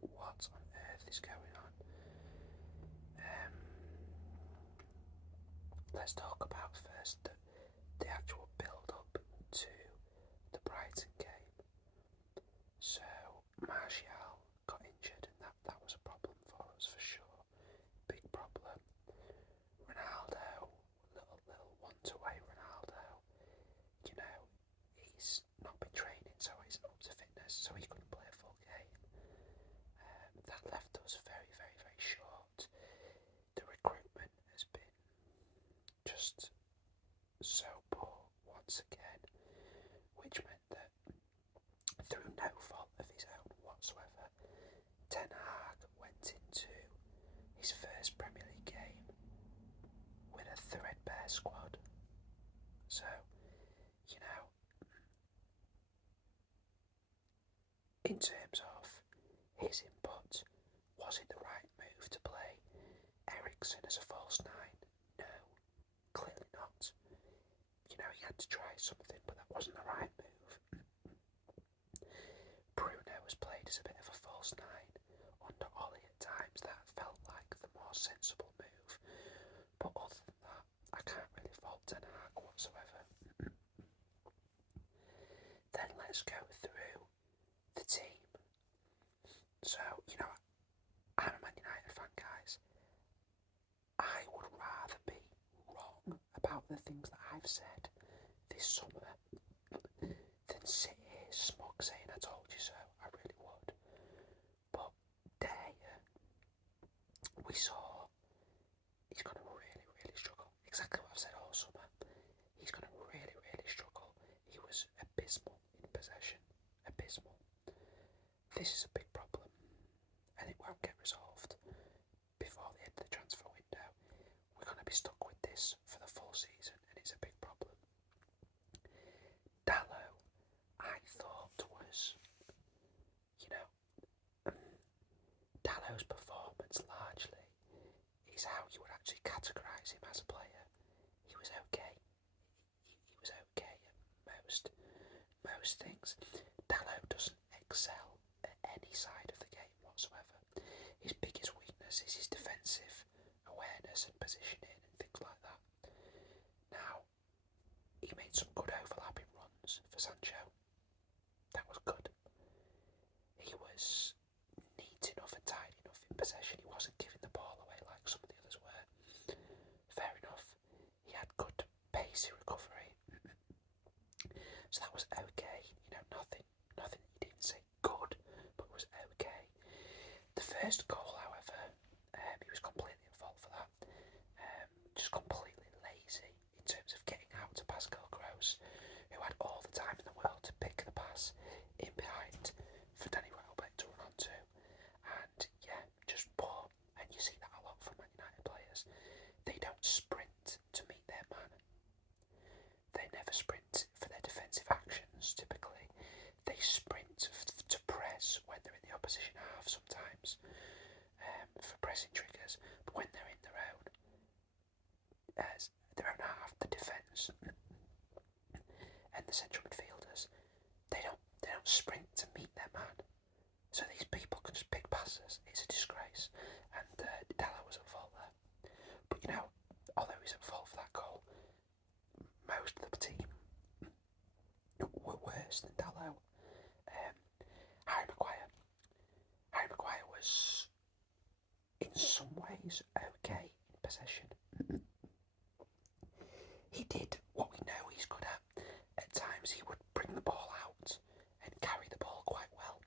what on earth is going on? Let's talk about first the actual build-up to the Brighton game. So Martial got injured, and that was a problem for us for sure. Big problem. Ronaldo, little one-to-way Ronaldo. You know, he's not been training, so he's up to fitness, so he couldn't play a full game. That left us very, very, very short. The recruitment has been just so poor once again, which meant that through no fault of his own whatsoever, Ten Hag went into his first Premier League game with a threadbare squad. So, you know, in terms of his input, was it the right move to play Eriksen as a false nine? No, clearly not. You know, he had to try something, but that wasn't the right move. Bruno was played as a bit of a false nine. Under Ollie at times, that felt like the more sensible move. But other than that, I can't really fault Ten Hag whatsoever. Then let's go through the team. So, you know, I'm a Man United fan, guys. I would rather be wrong about the things that I've said this summer than sit here smug saying I told you so. I really would. But there, we saw he's going to really, really struggle. Exactly what I've said all summer. He's going to really, really struggle. He was abysmal in possession. Abysmal. This is a big problem, and it won't get resolved before the end of the transfer window. We're going to be stuck with this for the full season, and it's a big problem. Dalot, I thought was, you know, Dalot's performance largely is how you would actually categorise him as a player. He was okay. He was okay at most things. Dalot doesn't excel at any side of the game whatsoever. His biggest weakness is his defensive awareness and positioning and things like that. Now, he made some good overlapping runs for Sancho. That was good. He was neat enough and tidy enough in possession. He wasn't giving the ball away like some of the others were. Fair enough. He had good pacey recovery. So that was okay. You know, nothing you didn't say good, but was okay. The first goal, however, he was completely at fault for that. Just completely lazy in terms of getting out to Pascal Gross, who had all the time in the world to pick the pass in behind for Danny Welbeck to run onto. And yeah, just poor. And you see that a lot from Man United players. They don't sprint to meet their man. They never sprint for their defensive actions, typically. They sprint to press when they're in the opposition half sometimes, for pressing triggers. But when they're in their own half, the defence and the central midfielders, they don't sprint to meet their man. So these people can just pick passes. It's a disgrace. And Dalot was at fault there. But you know, although he's at fault for that goal, most of the team were worse than Dalot. Harry Maguire was in some ways okay in possession. He did what we know he's good at. At times he would bring the ball out and carry the ball quite well.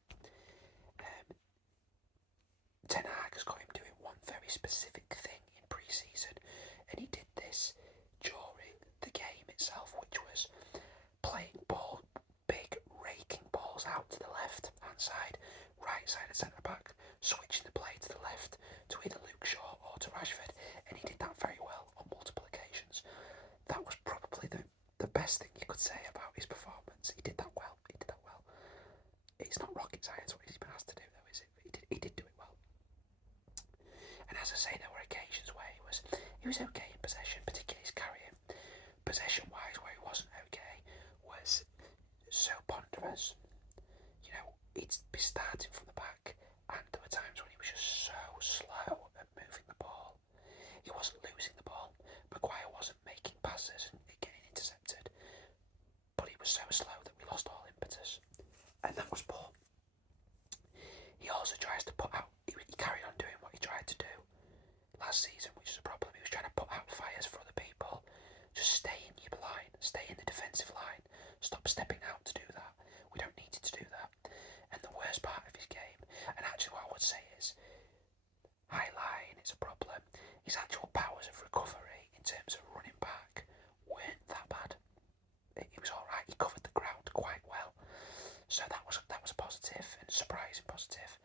Ten Hag has got him doing one very specific thing in pre-season, and he did this during the game itself, which was playing big raking balls out to the left hand side, right side of centre back, switching the play to the left to either Luke Shaw or to Rashford, and he did that very well on multiple occasions. That was probably the best thing you could say about his performance. He did that well. It's not rocket science what he's been asked to do, though, is it? He did do it well. And as I say, there were occasions where he was okay in possession, particularly his carrying. Possession-wise, where he wasn't okay was so ponderous. You know, he'd be starting from the back, and there so slow that we lost all impetus, and that was poor. He also tries to put out, he carried on doing what he tried to do last season, which is a problem. He was trying to put out fires for other people. Just stay in your line, stay in the defensive line, stop stepping out to do that. We don't need you to do that. And the worst part of his game, and actually what I would say is, high line is a problem. His actual powers of recovery in terms of running back weren't that bad. He was alright, he covered the ground quite well. So that was a positive and surprising positive.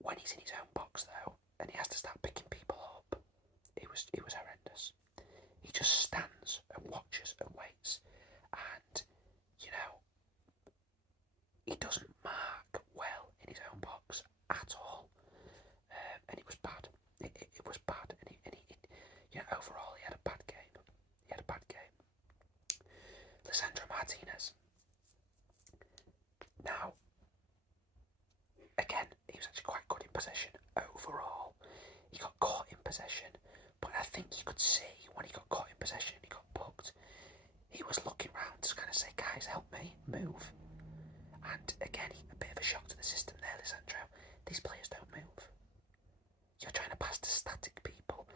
When he's in his own box though, and he has to start picking people up, it was horrendous. He just stands and watches and waits, and he doesn't mark well in his own box at all, and it was bad. It was bad, and he overall he had a bad game. Lisandro Martinez. Now, again, he was actually quite good in possession overall. He got caught in possession, but I think you could see when he got caught in possession and he got booked, he was looking round to kind of say, guys, help me, move. And again, a bit of a shock to the system there, Lisandro. These players don't move. You're trying to pass to static people.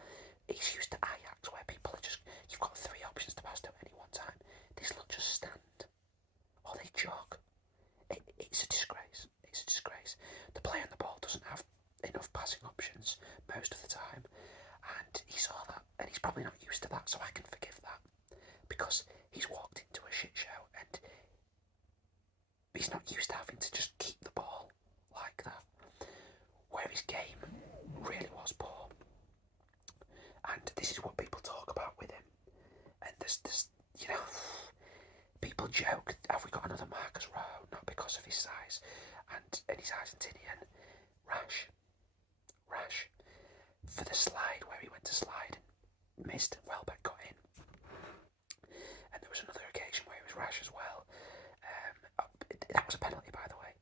He's used to Ajax, where people are just, you've got 3 options to pass to at any one time. These lot just stand, or they jog. It's a disgrace. It's a disgrace. The player on the ball doesn't have enough passing options most of the time, and he saw that, and he's probably not used to that, so I can forgive that, because he's walked into a shit show, and he's not used to having to just keep the ball like that, where his game really was poor. And this is what people talk about with him, and there's people joke, have we got another Marcus Rowe? Not because of his size, and he's Argentinian. Rash. For the slide, where he went to slide and missed, Welbeck got in. And there was another occasion where he was rash as well. That was a penalty, by the way.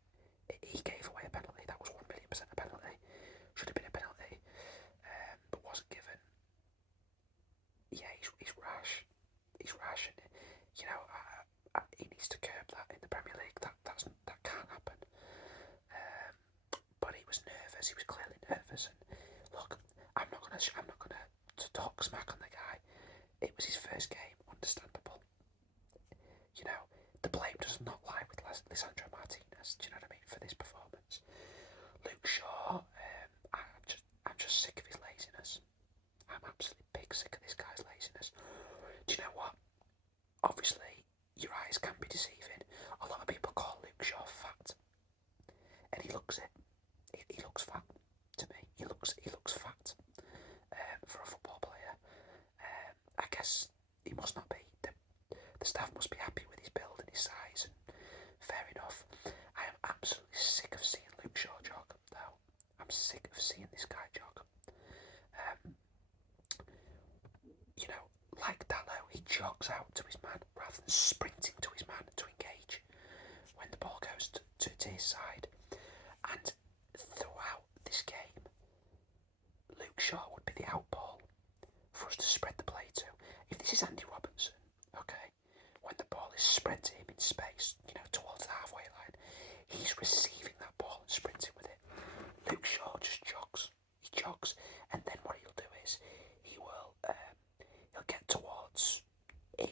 He gave away a penalty. That was 1,000,000% a penalty. Should have been a penalty, but wasn't given. Yeah, he's rash. He's rash, and he needs to curb that in the Premier League. That can't happen. But he was nervous. He was clearly nervous. And look, I'm not gonna talk smack on the guy. It was his first game. Understandable. The blame does not lie with Lisandro Martinez. Do you know what I mean? For this performance, Luke Shaw. I'm just sick of his laziness. I'm absolutely big sick of this guy's laziness. Do you know what? Obviously, your eyes can be deceiving. A lot of people call Luke Shaw fat, and he looks it. He looks fat to me. He looks fat for a football player. I guess he must not be. The staff must be happy with his build and his size, and fair enough. I am absolutely sick of seeing Luke Shaw jog, though. I'm sick of seeing this guy jog. Like Dalot, he jogs out to his man rather than sprinting to his man to engage when the ball goes to his side. And throughout this game, Luke Shaw would be the out ball for us to spread the play to. If this is Andy Robertson, okay, when the ball is spread to him in space, towards the halfway line, he's receiving that ball and sprinting with it. Luke Shaw just jogs. He jogs, and then what he'll do is he'll get towards the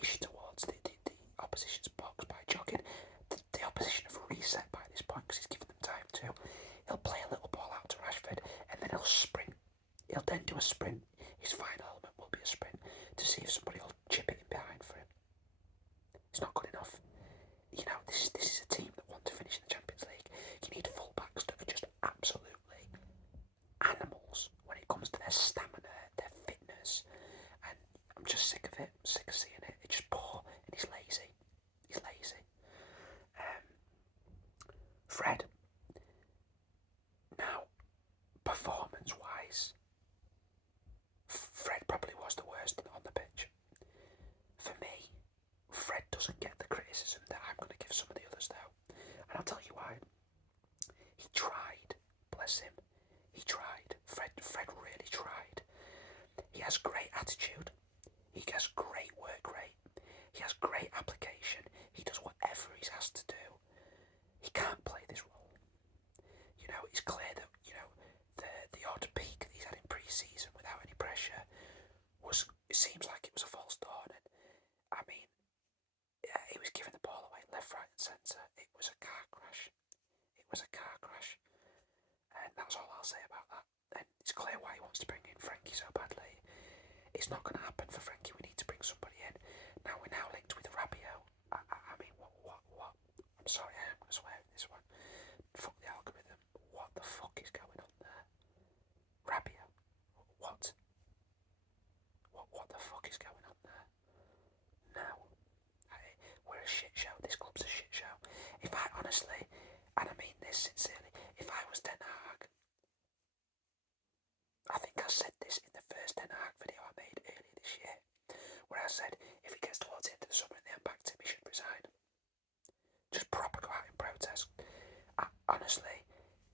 opposition's box by jogging. The opposition have reset by this point because he's given them time to. He'll play a little ball out to Rashford, and then he'll sprint. He'll then do a sprint. His final element will be a sprint to see if somebody will chip it in behind for him. It's not good enough. This is a team that want to finish in the Champions League. You need fullbacks that are just absolutely animals when it comes to their stamina, their fitness, and I'm just sick of it. I'm sick of seeing it. It's just poor, and he's lazy. Fred. Now, performance-wise, Fred probably was the worst on the pitch. For me, Fred doesn't get the criticism that I'm going to give some of the others, though. And I'll tell you why. He tried. Bless him. He tried. Fred really tried. He has great attitude. He has great work rate. He has great application. was a car crash. And that's all I'll say about that. And it's clear why he wants to bring in Frankie so badly. It's not going to happen for Frankie. We need to bring somebody in. Now we're now linked with Rabiot. I mean, what? I'm sorry, I am going to swear at this one. Fuck the algorithm. What the fuck is going on there? Rabiot. What? What the fuck is going on there? Now, we're a shit show. This club's a shit show. If I honestly, and I mean this sincerely, if I was Ten Hag, I think I said this in the first Ten Hag video I made earlier this year, where I said if it gets towards the end of the summer and they haven't backed him, he should resign. Just proper go out in protest. Honestly,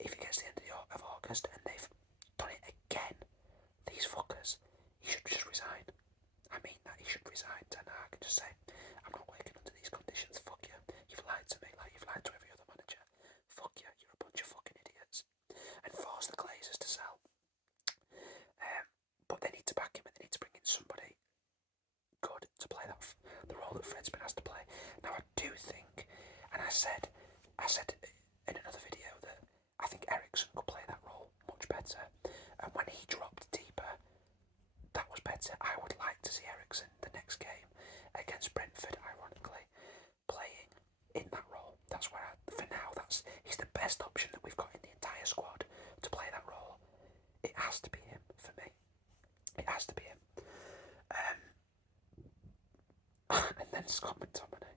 if it gets to the end of August and they've done it again, these fuckers, he should just resign. I mean that, he should resign, Ten Hag, and just say, I'm not working under these conditions, fuck you. You've lied to me like you've lied to every other manager. Fuck you, you're a bunch of fucking idiots. And force the Glazers to sell. But they need to back him and they need to bring in somebody good to play the role that Fred's been asked to play. Now I do think, and I said in another video that I think Eriksen could play that role much better. And when he dropped deeper, that was better. I would like to see Eriksen the next game against Brentford, ironically, playing in that role. That's where, for now, he's the best option that we've got in the entire squad to play that role. It has to be him for me. It has to be him. And then Scott McTominay.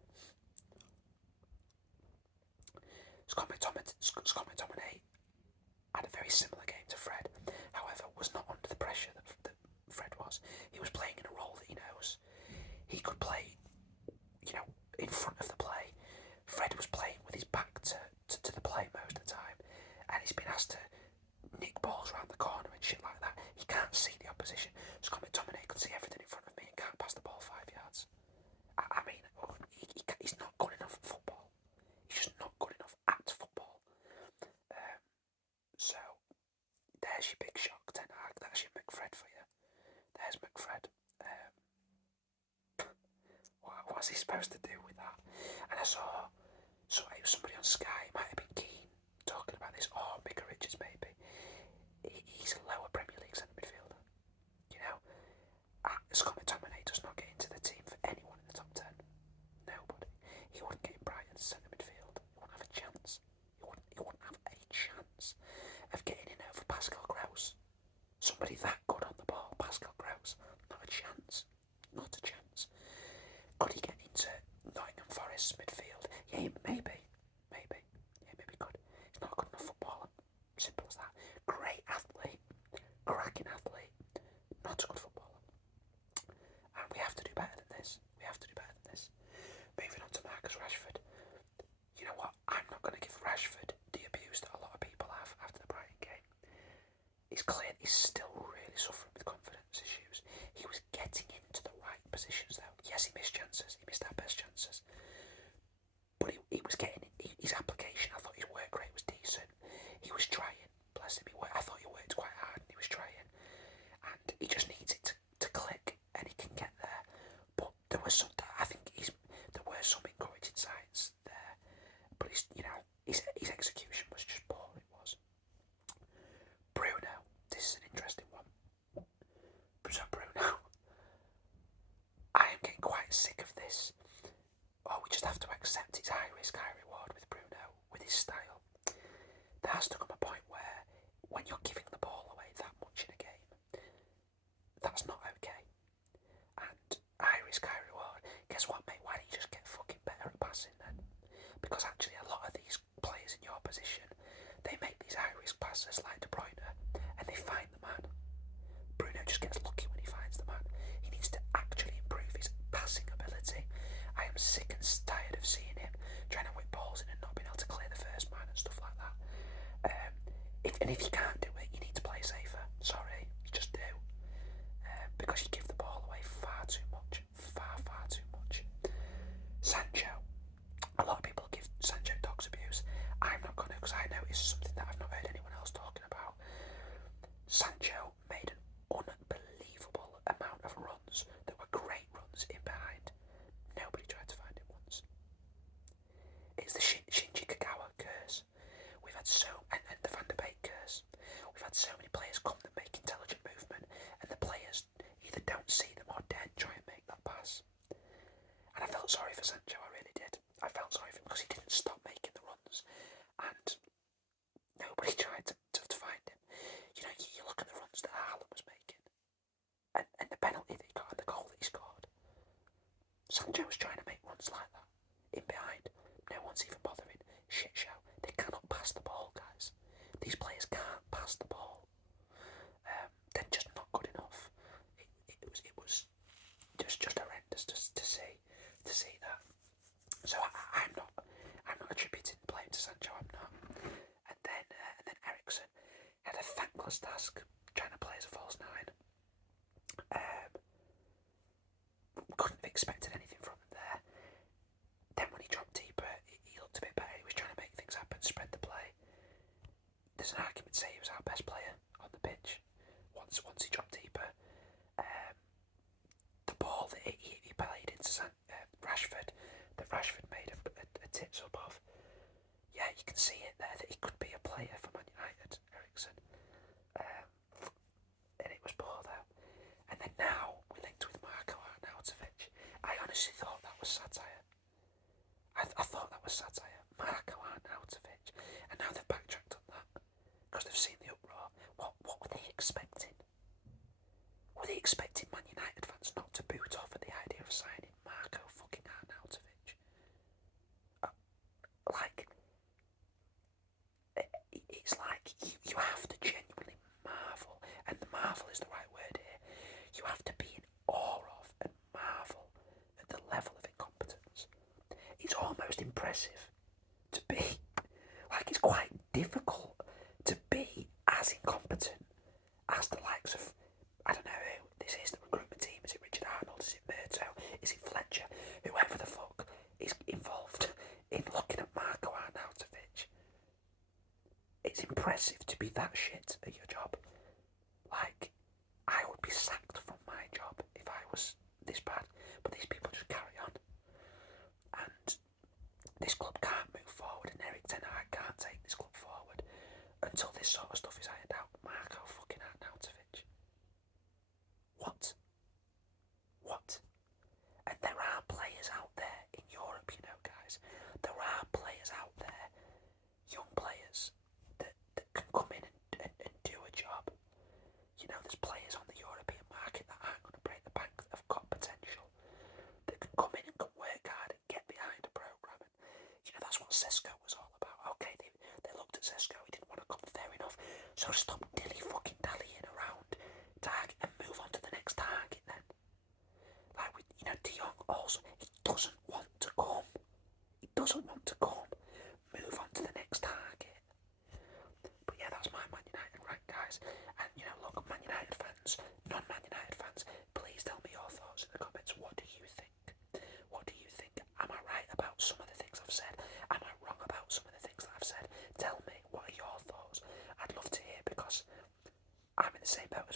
Scott McTominay had a very similar game to Fred. However, was not under the pressure that Fred was. He was playing in a role that he knows. He could play, in front of the play. Fred was playing with his back to the play most of the time, and he's been asked to nick balls around the corner and shit like that. He can't see the opposition. Scott McTominay could see everything in front of me and can't pass the ball 5 yards. I mean, he's not good enough at football. He's just not good enough at football. So, there's your big shock, Ten Hag. That's your McFred for you. There's McFred. What's he supposed to do with that? And I saw it was somebody on Sky, might have been Keane, talking about this, or Micah Richards maybe. He's a lower Premier League centre midfielder. Scott McTominay does not get into the team for anyone in the top 10. Nobody. He wouldn't get in Brighton's centre midfield. He wouldn't have a chance. He wouldn't have a chance of getting in over Pascal Gross. Somebody that good on the ball, Pascal Gross. Not a chance. Not a chance. Could he get into Nottingham Forest's midfield? Yeah, maybe. Yeah, maybe good. He's not a good enough footballer. Simple as that. Great athlete. Cracking athlete. Not a good footballer. And we have to do better than this. Moving on to Marcus Rashford. You know what? I'm not going to give Rashford the abuse that a lot of people have after the Brighton game. It's clear he's still really suffering with confidence issues. He was getting into the right positions though. Yes, he missed chances. He missed our best chances. But he was getting his application. I thought his work rate was decent. He was trying. Bless him. I thought he worked quite hard and he was trying. And he just needs it to click and he can get there. But there were some encouraging signs there. But his execution was just poor. It was. Bruno. This is an interesting one. So Bruno, I am getting quite sick of this. We just have to accept it's high risk, high reward with Bruno, with his style. There has to come a point where, when you're giving the ball away that much in a game, that's not okay. And high risk, high reward. Guess what, mate? Why don't you just get fucking better at passing then? Because actually, a lot of these players in your position, they make these high risk passes like De Bruyne, and they find the man. Bruno just gets lucky when he finds the man. He needs to actually improve his passing ability. I am sick and tired of seeing him trying to whip balls in and not being able to clear the first man and stuff like that. If you can't do it, you need to play safer. Sorry, you just do. Because you give the ball away far too much. Far too much. Sancho. A lot of people give Sancho dogs abuse. I'm not going to, because I know it's something that I've not heard anyone else talking about. Sancho made an unbelievable amount of runs that were great runs in behind. Nobody tried to find him once. It's the Shinji Kagawa curse. We've had had and the Van de Beek curse. We've had so many players come that make intelligent movement, and the players either don't see them or dare try and make that pass. And I felt sorry for Sancho, I really did. I felt sorry for him because he didn't stop making the runs, and nobody tried to find him. You know, you look at the runs that Haaland was making, and the penalty that he got and the goal that he scored. Sancho was trying to make runs like that, in behind. No one's even bothering. Shit show. They cannot pass the ball, guys. These players can't pass the ball. They're just not good enough. It was just horrendous to see that. So I'm not attributing blame to Sancho. I'm not. And then Eriksen had a thankless task trying to play as a false nine. Couldn't have expected anything from him there. Then when he dropped deeper, he looked a bit better. He was trying to make things happen, spread the play. There's an argument to say he was our best player on the pitch once he dropped deeper. The ball that he played into Rashford, that Rashford made a tits up of. Yeah, you can see it there that he could be a player for Man United, Eriksen. And it was poor there. And then now we linked with Marco Arnautovic. I honestly thought that was satire. I thought that was satire. Marco Arnautovic. And now they've backtracked on that because they've seen the uproar. What were they expecting? Were they expecting Man United fans not to boot off at the idea of signing Marco fucking Arnautovic? It's like you have to genuinely marvel, and the marvel is the right word here. You have to be in awe of and marvel at the level of incompetence. It's almost impressive to be, it's quite difficult to be as incompetent as the likes of, I don't know who this is, the recruitment team. Is it Richard Arnold? Is it Murto? Is it Fletcher? Whoever the fuck is involved in looking at Marco Arnautovic. It's impressive to be that shit at your job. I would be sacked from my job if I was this bad. But these people just carry on. And this club can't move forward, and Erik ten Hag can't take this club forward until this sort of stuff is ironed out. Marco fucking Arnautovic. What? And there are players out there in Europe, you know, guys. There are players out there, young players, that can come in and do a job. You know, there's players on the European market that aren't going to break the bank, that have got potential, that can come in and can work hard and get behind a programme. And, you know, that's what Sesko was all about. Okay, they looked at Sesko, he didn't want to come, fair enough. So stop fucking dallying around target and move on to the next target then. You know, De Jong also, he doesn't want to come. Move on to the next target. But yeah, that's my Man United rant, guys. And, you know, look, Man United fans, non-Man United fans, please tell me your thoughts in the comments. What do you think? Am I right about some of the things I've said? Am I wrong about some of the things that I've said? Tell me, what are your thoughts? I'd love to hear, because I'm in the same boat